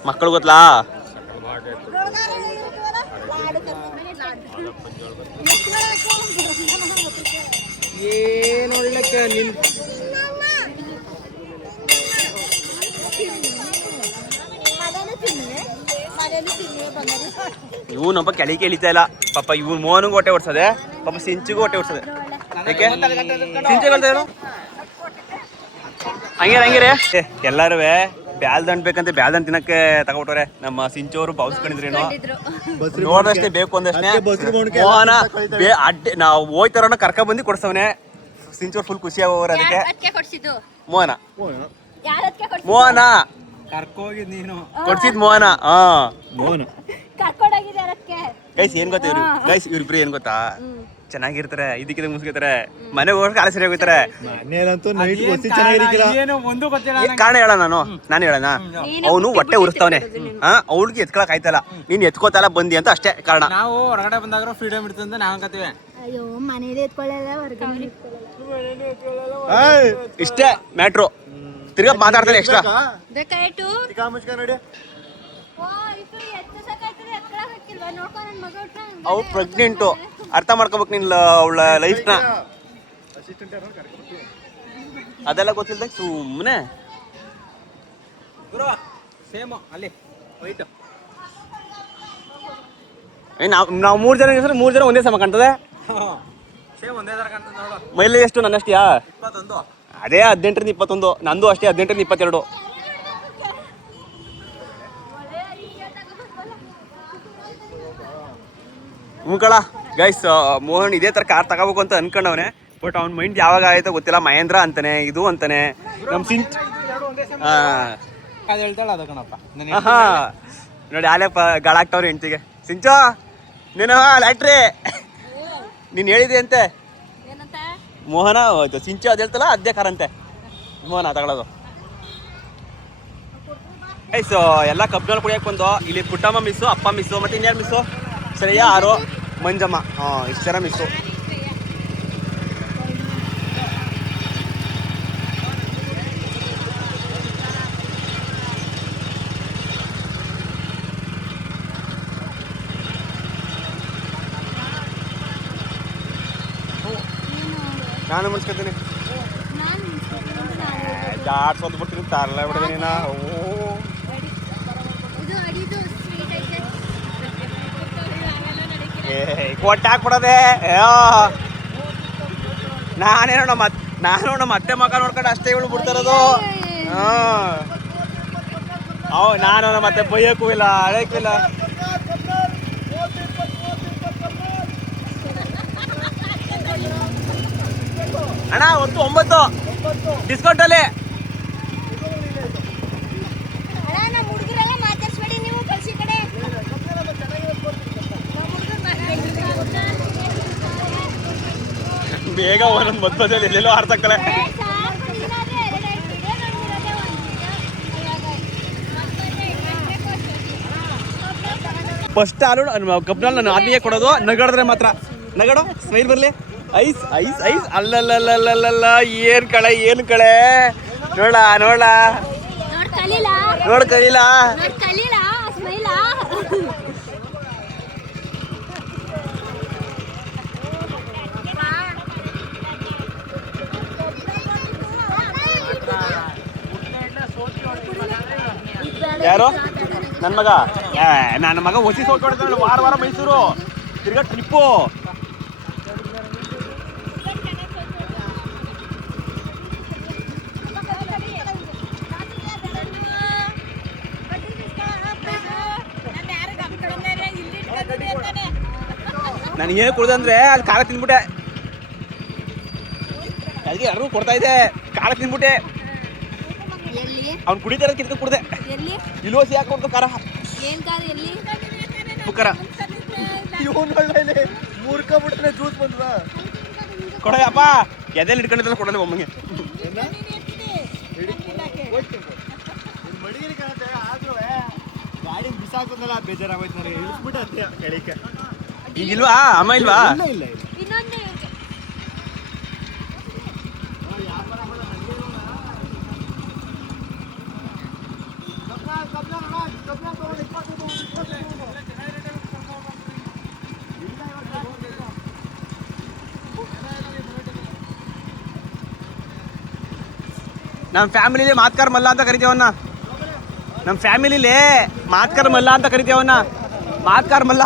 ಮಕ್ಕಳು ಗೊತ್ತಲಾ ಏನು ಒಳ್ಳೆ ನಿನ್ ಇವನೊಬ್ಬ ಕೆಳಗೆ ಇಳಿತಾ ಇಲ್ಲ ಪಾಪ ಇವನ್ ಮೋಹನ್ಗೂ ಹೊಟ್ಟೆ ಓಡ್ಸದೆ ಪಾಪ ಸಿಂಚಿಗೂ ಹೊಟ್ಟೆ ಓಡ್ಸದೆ ಯಾಕೆ ಸಿಂಚಿಗೆ ಏನು ಹಂಗೇರೆ ಎಲ್ಲಾರು ಬ್ಯಾಲ್ದಂಡ್ ಬೇಕಂತ ಬ್ಯಾಲ್ದಂಡ್ ತಿನ್ನಕ್ಕೆ ತಗೊಬಿಟ್ಟವ್ರೆ ನಮ್ಮ ಸಿಂಚೋರು ಬಾವ್ಸ್ಕೊಂಡಿದ್ರೇನೋ ನೋಡಷ್ಟೇ ಬೇಕು ಅಂದಷ್ಟೇ ಮೋಹನ ಅಡ್ಡೆ ನಾವು ಹೋಯ್ತಾರ ಕರ್ಕ ಬಂದು ಕೊಡ್ಸವನೆ ಸಿಂಚೋರ್ ಫುಲ್ ಖುಷಿ ಆಗೋರು ಅದಕ್ಕೆ ಮೋಹನ ಮೋಹನ ಕರ್ಕೋಗಿ ನೀನು ಕೊಡ್ಸಿದ್ ಮೋಹನ ಮೋಹನ ಗೈಸ್ ಏನ್ ಗೊತ್ತಾ ಇವ್ರಿಬ್ರು ಏನ್ ಗೊತ್ತಾ ಚೆನ್ನಾಗಿರ್ತಾರೆ ಇದಕ್ಕಿದ ಮುಗಿಸ್ಕೊತಾರೆ ಮನೆಗೆ ಹೋಗಿ ಕಾಲ ಸರಿ ಹೋಗ್ತಾರೆ ಮನೇಲಂತೂ ನೈಟ್ ವಸಿ ಚೆನ್ನಾಗಿರಿಕಿಲ್ಲ ಏನು ಒಂದು ಗೊತ್ತಿಲ್ಲ ಕಾರಣ ಹೇಳ ನಾನು ಹೇಳಣ ಅವನು ಹೊಟ್ಟೆ ಉರಿಸ್ತಾವನೆ ಅವ್ಳಿಗೆ ಎತ್ಕೊಳಕ್ ಆಯ್ತಲ್ಲ ನೀನ್ ಎತ್ಕೋತಲ್ಲ ಬಂದಿ ಅಂತ ಅಷ್ಟೇ ಕಾರಣ. ನಾವು ಹೊರಗಡೆ ಬಂದಾಗ ಫ್ರೀಡಮ್ ಇರ್ತದೆ ಅಂತ ನಾವು ಅನ್ಕೋತೀವಿ. ಅಯ್ಯೋ ಮನೇಲಿ ಎತ್ಕೊಳ್ಳಲ್ಲ ಹೊರಗಡೆ ಇಷ್ಟೇ ಮ್ಯಾಟ್ರು. ತಿರ್ಗಾ ಮಾತಾಡ್ತಾನೆ ಎಕ್ಸ್ಟ್ರಾ. ಬೇಕಾಯ್ತು ನೋಡಿ ಅವ್ರು ಪ್ರೆಗ್ನೆಂಟು, ಅರ್ಥ ಮಾಡ್ಕೋಬೇಕು ನೀನ್ ಅವಳ ಲೈಫ್ನ. ಅದೆಲ್ಲ ಗೊತ್ತಿಲ್ದಂಗೆ ಸುಮ್ಮನೆ ಸೇಮ್ ಅಲ್ಲಿ ವೈಟ್ ನಾವು 3 ಜನ ಹೆಸರು 3 ಜನ ಒಂದೇ ಸಮ ಕಾಣ್ತದೆ. ಸೇಮ್ ಒಂದೇ ತರ ಕಾಣ್ತದೆ ನೋಡು. ಮೈಲೇಜ್ ಎಷ್ಟು ನನ್ನಷ್ಟಿಯಾ? 21. ಅದೇ 18ರಿಂದ 21. ನಂದು ಅಷ್ಟೇ 18ರಿಂದ 22. ಮುನ್ಕಳ ಗೈಸ್, ಮೋಹನ್ ಇದೇ ತರ ಕಾರ್ ತಗೋಬೇಕು ಅಂತ ಅನ್ಕೊಂಡವನೆ. ಬಟ್ ಅವ್ನ ಮೈಂಡ್ ಯಾವಾಗ ಆಯ್ತೋ ಗೊತ್ತಿಲ್ಲ. ಮಹೇಂದ್ರ ಅಂತಾನೆ, ಇದು ಅಂತಾನೆ. ನಮ್ ಸಿಂಚ್ ಅದು ಹೇಳ್ತಾಳ ಅದು ಕಣಪ್ಪ. ನೋಡಿ ಆಲೆ ಗಾಳಾಗ್ತಾವ್ರಿ ಹೆಂಡ್ತಿಗೆ. ಸಿಂಚೋ ನೀನು ಲ್ಯಾಟ್ರಿ ನೀನ್ ಹೇಳಿದೆ ಅಂತೆ ಮೋಹನ. ಸಿಂಚು ಅದ್ ಹೇಳ್ತಲ್ಲ ಅದೇ ಕಾರ್ ಅಂತೆ ಮೋಹನ ತಗೊಳ್ಳೋದು. ಗೈಸ್ ಎಲ್ಲ ಕಬ್ನಲ್ಲಿ ಕುಡಿಯಕ್ಕೆ ಬಂದು ಇಲ್ಲಿ ಪುಟ್ಟಮ್ಮ ಮಿಸ್ಸು, ಅಪ್ಪ ಮಿಸ್ಸು, ಮತ್ತೆ ಇನ್ಯಾರು ಮಿಸ್ಸು? ಸರಿಯಾ ಆರು ಮಂಜಮ್ಮ. ಇಷ್ಟು ಜನ ಮಿಸ್ಸು. ನಾನು ಮುನ್ಸ್ಕೊತೀನಿ, ಜಾಡ್ಸೋದು ಬಿಡ್ತೀನಿ, ತರಲ ಬಿಡ್ತೀನಿ ನಾ. ಕೊಟ್ಟೆ ಹಾಕ್ಬಿಡೋದೆ. ನಾನೇನೋ ನಮ್ಮ ಅತ್ತೆ ಮಕ್ಕ ನೋಡ್ಕೊಂಡು ಅಷ್ಟೇ ಇವಳು ಬಿಡ್ತಾರದು. ನಾನು ನಮ್ಮ ಅತ್ತೆ ಬೈಯಕ್ಕೂ ಇಲ್ಲ, ಅಳಕ್ಕೂ ಇಲ್ಲ. ಅಣ್ಣ 9 ಡಿಸ್ಕೌಂಟ್ ಅಲ್ಲಿ. ಬೇಗ ಒಂದೊಂದು ಮದ್ದಲ್ಲಿ ಎಲ್ಲೆಲ್ಲೋ ಆಡ್ತಕ್ಕಲೆ. ಫಸ್ಟ್ ಹಾಲು ಕಬ್ನಲ್ಲಿ ನಾನು ಆದ್ಮಿಗೆ ಕೊಡೋದು. ನಗಡಿದ್ರೆ ಮಾತ್ರ ನಗಡು, ಸ್ಮೈಲ್ ಬರಲಿ. ಐಸ್ ಐಸ್ ಐಸ್ ಅಲ್ಲಲ್ಲಲ್ಲಲ್ಲಲ್ಲ. ಏನು ಕಳೆ ನೋಡ ಕಲೀಲ. ಯಾರು? ನನ್ನ ಮಗ. ನನ್ನ ಮಗ ಹೊಸಿ ಸೋಟ್ ಹೊಡ್ತಾನೆ ವಾರ ಮೈಸೂರು ತಿರ್ಗಾ ಟ್ರಿಪ್ಪು. ನಾನು ಏನು ಕುಡ್ದಂದ್ರೆ ಅಲ್ಲಿ ಖಾರ ತಿಂದ್ಬಿಟ್ಟೆ. ಅದಕ್ಕೆ ಯಾರು ಕೊಡ್ತಾ ಇದೆ, ಖಾರ ತಿಂದ್ಬಿಟ್ಟೆ. ಅವ್ನು ಕುಡಿತಾರ ಕಿತ್ಕ ಕುಡ್ದೆ. ಇಲ್ವಸಿ ಯಾಕೆ ಕೊಡ್ತು ಖಾರ? ಖಾರ ಮೂರ್ಕೊಂಡ್ಬಿಟ್ರೆ ಜ್ಯೂಸ್ ಬಂದ್ವಾ ಕೊಡಯಪ್ಪ. ಎದೆಲ್ಲಿ ಹಿಡ್ಕೊಂಡಿದ್ದಲ್ಲ ಕೊಡಲ್ಲ ಒಮ್ಮಗೆ. ಗಾಡಿ ಬಿಸಾಕೋದಲ್ಲ ಬೇಜಾರಾಗೋಯ್ತು ನನಗೆ ಇಳಿಸ್ಬಿಟ್ಟು ಅತ್ತೆ ಕೆಳಕ್ಕೆ ಈಗಿಲ್ವಾ ಅಮ್ಮ ಇಲ್ವಾ? ಇಲ್ಲ ಇನ್ನೊಂದೇ ನಮ್ಮ ಫ್ಯಾಮಿಲಿಲಿ ಮಾತ್ಕರ್ ಮಲ್ಲ ಅಂತ ಕರಿತೀವನ್ನ. ನಮ್ಮ ಫ್ಯಾಮಿಲಿಲಿ ಮಾತ್ಕರ್ ಮಲ್ಲ ಅಂತ ಕರಿತೀವನ್ನ. ಮಾತ್ಕರ್ ಮಲ್ಲ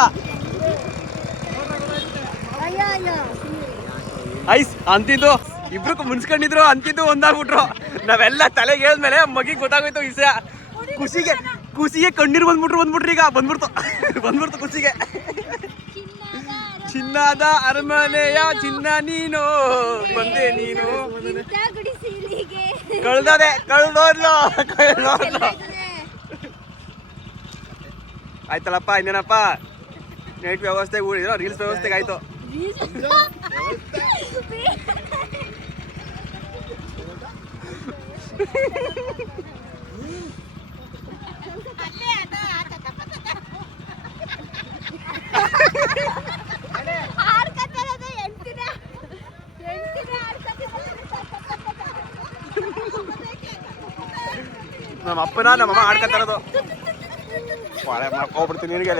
ಐಸ್ ಅಂತಿದ್ದು ಇಬ್ರು ಮುನ್ಸ್ಕೊಂಡಿದ್ರು, ಅಂತಿದ್ದು ಒಂದಾಗ್ಬಿಟ್ರು. ನಾವೆಲ್ಲ ತಲೆಗೆ ಹೇಳಿದ್ಮೇಲೆ ಮಗಿಗೆ ಗೊತ್ತಾಗೋಯ್ತು ವಿಷಯ. ಖುಷಿಗೆ ಕಣ್ಣೀರು ಬಂದ್ಬಿಟ್ರು ಈಗ ಬಂದ್ಬಿಡ್ತು ಖುಷಿಗೆ. ಚಿನ್ನದ ಅರಮನೆಯ ಚಿನ್ನ ನೀನು ಬಂದೆ ನೀನು ಕಳ್ದೋದ್ಲು. ಆಯ್ತಲ್ಲಪ್ಪ, ಇನ್ನೇನಪ್ಪ ನೈಟ್ ವ್ಯವಸ್ಥೆ ರೀಲ್ಸ್ ವ್ಯವಸ್ಥೆಗೆ ಆಯ್ತು. ನಮ್ಮ ಅಪ್ಪನ ನಮ್ಮಮ್ಮ ಆಡ್ಕೊಂತಾರದು. ಬಾಳೆ ಮಾಡ್ಕೊಬಿಡ್ತೀನಿ ನಿನಗೆ.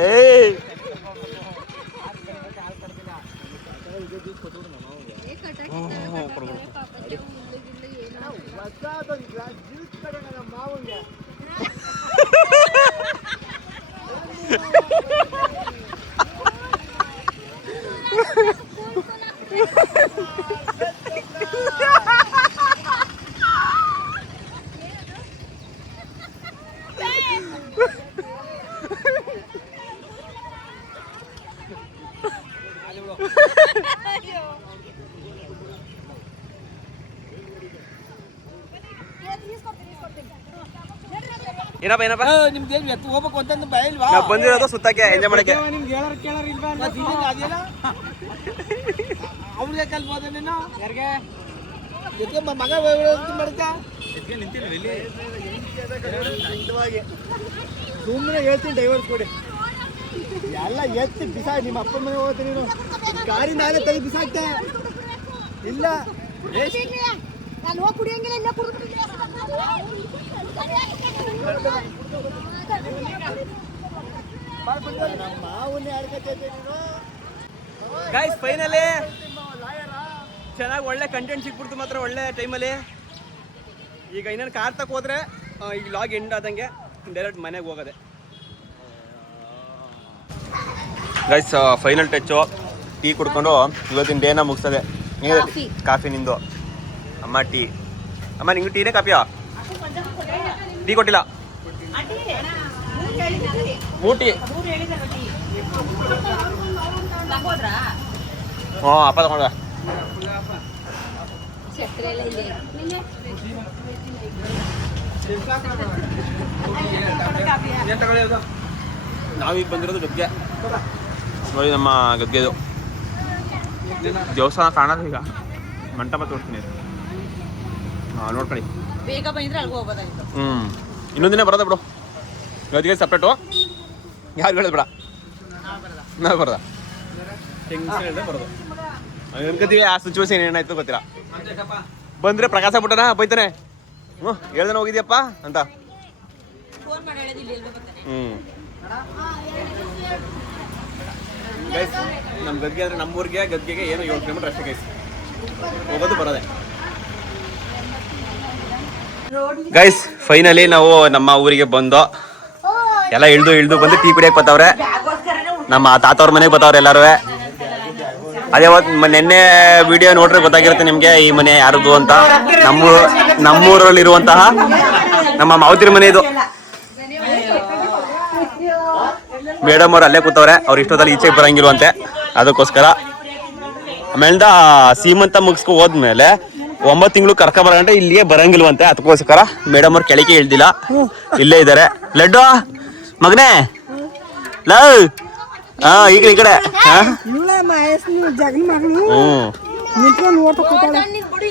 ಏನಪ್ಪ ನಿಮ್ಗೆ ಎತ್ತು ಹೋಗ್ಬೇಕು ಅಂತಂದು ಭಯ ಇಲ್ವಾ? ನಾವು ಬಂದಿರೋದು ಸುತ್ತಕ್ಕೆ ಎಂಜಾಯ್ ಮಾಡಕ್ಕೆ. ನಿಮ್ಗೆ ಕೇಳಾರ ಇಲ್ವಾ? ಅವ್ರಿಗೆ ಕಲ್ಬೋದ ನೀನು ಯಾರಿಗೆ ಮಗ ಮಾಡ್ತಾ ಸುಮ್ಮನೆ ಹೇಳ್ತೀನಿ ಡೈವರ್ಸ್ ಕೊಡಿ ಎಲ್ಲ ಎತ್ತಿ ಬಿಸಾ. ನಿಮ್ಮ ಅಪ್ಪನ ಮನೆ ಹೋಗ್ತೀನಿ ನೀನು ಗಾಡಿ ನಾನೇ ತೆಗೆದು ಬಿಸಾಕ್ತೆ. ಇಲ್ಲ ನಾನು ಹೋಗಿ ಕುಡಿಯಂಗಿಲ್ಲ, ಇಲ್ಲ ಕುಡಿದ್ಬಿಟ್ಟಿಲ್ಲ. ಗೈಸ್ ಫೈನಲಿ ಚೆನ್ನಾಗಿ ಒಳ್ಳೆ ಕಂಟೆಂಟ್ ಸಿಕ್ಬಿಡ್ತು ಮಾತ್ರ ಒಳ್ಳೆ ಟೈಮಲ್ಲಿ. ಈಗ ಇನ್ನೇನು ಕಾರ್ ತಕ್ಕ ಹೋದ್ರೆ ಈಗ ಲಾಗ್ ಎಂಡ್ ಆದಂಗೆ ಡೈರೆಕ್ಟ್ ಮನೆಗೆ ಹೋಗೋದೆ. ಗೈಸ್ ಫೈನಲ್ ಟಚ್ಚು ಟೀ ಕುಡ್ಕೊಂಡು ಇವತ್ತಿನ ಡೇನ ಮುಗಿಸ್ತದೆ. ಕಾಫಿ ನಿಂದು ಅಮ್ಮ ಟೀ. ಅಮ್ಮ ನಿಂಗೆ ಟೀನೇ ಕಾಫಿಯಾ? ಟೀ ಕೊಟ್ಟಿಲ್ಲ. ಊಟಿ ಹ್ಞೂ ಅಪ್ಪ ತಗೊಂಡ. ನಾವೀಗ ಬಂದಿರೋದು ಗದ್ಗೆ ನೋಡಿ. ನಮ್ಮ ಗದ್ಗೆದು ದೇವಸ್ಥಾನ ಕಾಣೋದು ಈಗ ಮಂಟಪ ತೋರಿಸ್ತೀನಿ. ನೋಡ್ಕೊಳ್ಳಿ ಬೇಗ ಬಂದಿದ್ರೆ ಅಲ್ಲಿಗೆ ಹೋಗೋದಾಗಿತ್ತು. ಇನ್ನೊಂದಿನ ಬರೋದ ಬಿಡು. ಗದ್ಗೆ ಸಪ್ರೇಟು ಯಾರು ಹೇಳೋದು ಬೇಡ, ನಾವು ಬರೋದ ಟೆನ್ಷನ್ ಹೇಳಿದೆ ಬರೋದು. ಅನ್ಕೋತೀವಿ ಆ ಸಿಚುವೇಶನ್ ಏನಾಯ್ತು ಗೊತ್ತಿಲ್ಲ. ಬಂದರೆ ಪ್ರಕಾಶ ಬಿಟ್ಟನ ಬೈತಾನೆ. ಹೇಳ್ದಾನೆ ಹೋಗಿದ್ಯಪ್ಪ ಅಂತ. ಗೈಸ್ ನಮ್ಮ ಗದ್ಗೆ ಅಂದರೆ ನಮ್ಮೂರಿಗೆ ಗದ್ಗೆಗೆ ಏನು 7 ಕಿಲೋಮೀಟರ್ ಅಷ್ಟೇ ಗೈಸ್, ಹೋಗೋದು ಬರೋದೆ. ಗೈಸ್ ಫೈನಲಿ ನಾವು ನಮ್ಮ ಊರಿಗೆ ಬಂದು ಎಲ್ಲ ಇಳ್ದು ಬಂದು ಟೀ ಕುಡಿಯಕ್ಕೆ ಬರ್ತಾವ್ರೆ. ನಮ್ಮ ತಾತವ್ರ ಮನೆಗೆ ಬರ್ತಾವ್ರೆ ಎಲ್ಲರೂ. ಅದೇ ನಿನ್ನೆ ವಿಡಿಯೋ ನೋಡ್ರೆ ಗೊತ್ತಾಗಿರುತ್ತೆ ನಿಮಗೆ ಈ ಮನೆ ಯಾರದು ಅಂತ. ನಮ್ಮೂರಲ್ಲಿರುವಂತಹ ನಮ್ಮ ಮಾವತಿರ ಮನೆ ಇದು. ಮೇಡಮ್ ಅವ್ರು ಅಲ್ಲೇ ಕೂತವ್ರೆ. ಅವ್ರು ಇಷ್ಟೊತ್ತಲ್ಲಿ ಈಚೆಗೆ ಬರಂಗಿಲ್ವಂತೆ, ಅದಕ್ಕೋಸ್ಕರ. ಆಮೇಲಿಂದ ಸೀಮಂತ ಮುಗಿಸ್ಕೊ ಹೋದ್ಮೇಲೆ 9 ತಿಂಗಳು ಕರ್ಕೊಬರಂటే ಇಲ್ಲಿಗೆ ಬರಂಗಿಲ್ವಂತೆ, ಅದಕ್ಕೋಸ್ಕರ ಮೇಡಮ್ ಅವ್ರು ಕೆಳಗೆ ಇಳ್ದಿಲ್ಲ, ಇಲ್ಲೇ ಇದ್ದಾರೆ. ಲಡ್ಡು ಮಗನೇ ಲವ್ ಈ ಕಡೆ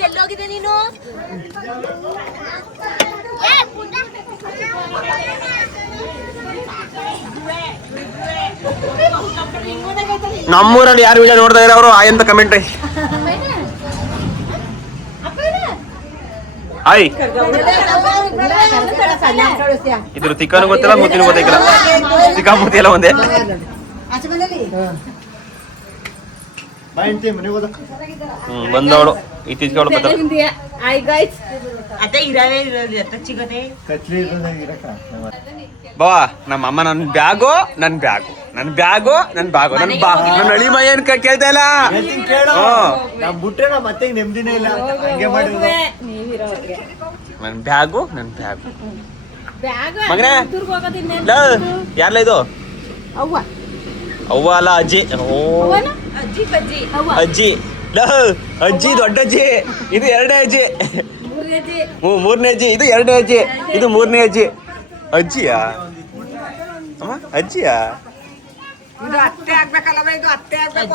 ಎಲ್ಲೋಗಿದೆ ನೀನು? ನಮ್ಮೂರಲ್ಲಿ ಯಾರು ವಿಡಿಯೋ ನೋಡ್ತಾ ಇರೋ ಅವರು ಆಯ್ ಅಂತ ಕಮೆಂಟ್ ರೀ. ಆಯ್ ಇದ್ರ ತಿಕ್ಕನು ಗೊತ್ತಿಲ್ಲ ಮುತ್ತಿನ ಗೊತ್ತಿಲ್ಲ. ತಿಕ್ಕ ಮುತ್ತಿ ಎಲ್ಲ ಒಂದೇ. ಬಂದವಳು ಇತ್ತೀಚೆಗೆ ಅವಳು ಬಾ ನಮ್ಮ ಅಮ್ಮ ನನ್ನ ಬ್ಯಾಗು ನನ್ನ ಹಳಿ ಮೈ ಏನ್ ಕೇಳ್ತಾ ಇಲ್ಲ. ಬಿಟ್ರೆ ನಾ ಮತ್ತೆ ನೆಮ್ಮದಿನೇ ಇಲ್ಲ. ಹಂಗೆ ಮಾಡಿರೋದು. ನನ್ನ ಬ್ಯಾಗು ಮಗನೇ ಯಾರ್ಲ ಇದು ಅವ್ವ ಅಲ್ಲ ಅಜ್ಜಿ. ಅಜ್ಜಿ ಅಜ್ಜಿ ದೊಡ್ಡ ಅಜ್ಜಿ. ಇದು 2ನೇ ಅಜ್ಜಿ. ಮೂರನೇ ಅಜ್ಜಿ. ಇದು 2ನೇ ಅಜ್ಜಿ. ಇದು 3ನೇ ಅಜ್ಜಿ. ಅಜ್ಜಿಯಾ ಅಮ್ಮ ಅಜ್ಜಿಯಾ ಇದು ಅತ್ತೆ ಆಗ್ಬೇಕಲ್ಲ, ಇದು ಅತ್ತೆ ಆಗ್ಬೇಕು.